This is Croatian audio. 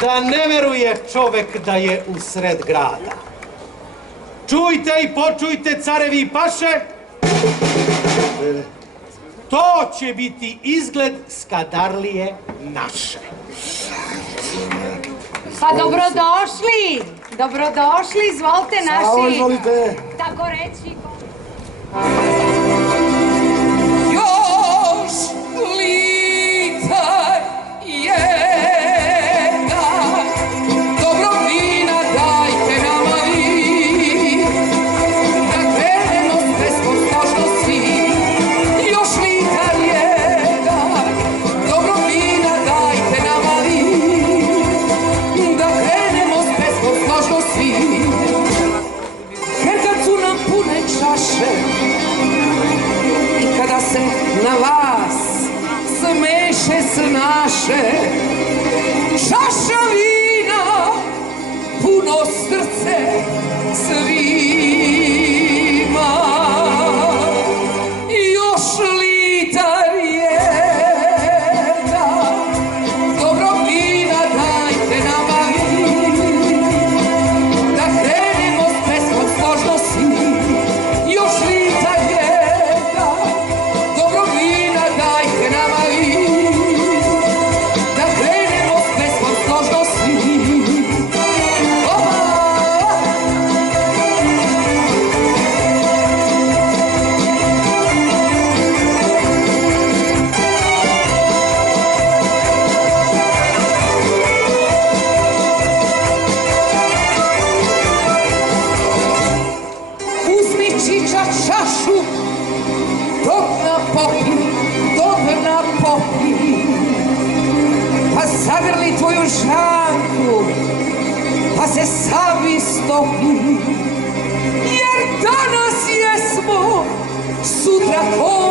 da ne veruje čovek da je u sred grada. Čujte i počujte, carevi i paše, to će biti izgled Skadarlije naše. Pa dobrodošli, dobrodošli, izvolite naši. Samo izvolite. Tako reći. Još litar jedan, dobro vina dajte nama vi, da krenemo s pesmom složno svi. Još litar jedan, dobro vina dajte nama vi, da krenemo s pesmom složno svi. Jer kad su nam pune čaše i kada se na vas smeše snaše, čaša vina, puno srce svima. Još litar jedan, dobro vina dajte nama vi, da krenemo s pesmom složno svi. Još litar jedan, dobro vina dajte nama vi, da krenemo s pesmom složno svi. Oba! Uzmi čiča čašu, dok na popi, pa zagrli tvoju žanku, pa se sami stopi, jer danas jesmo, sutra ko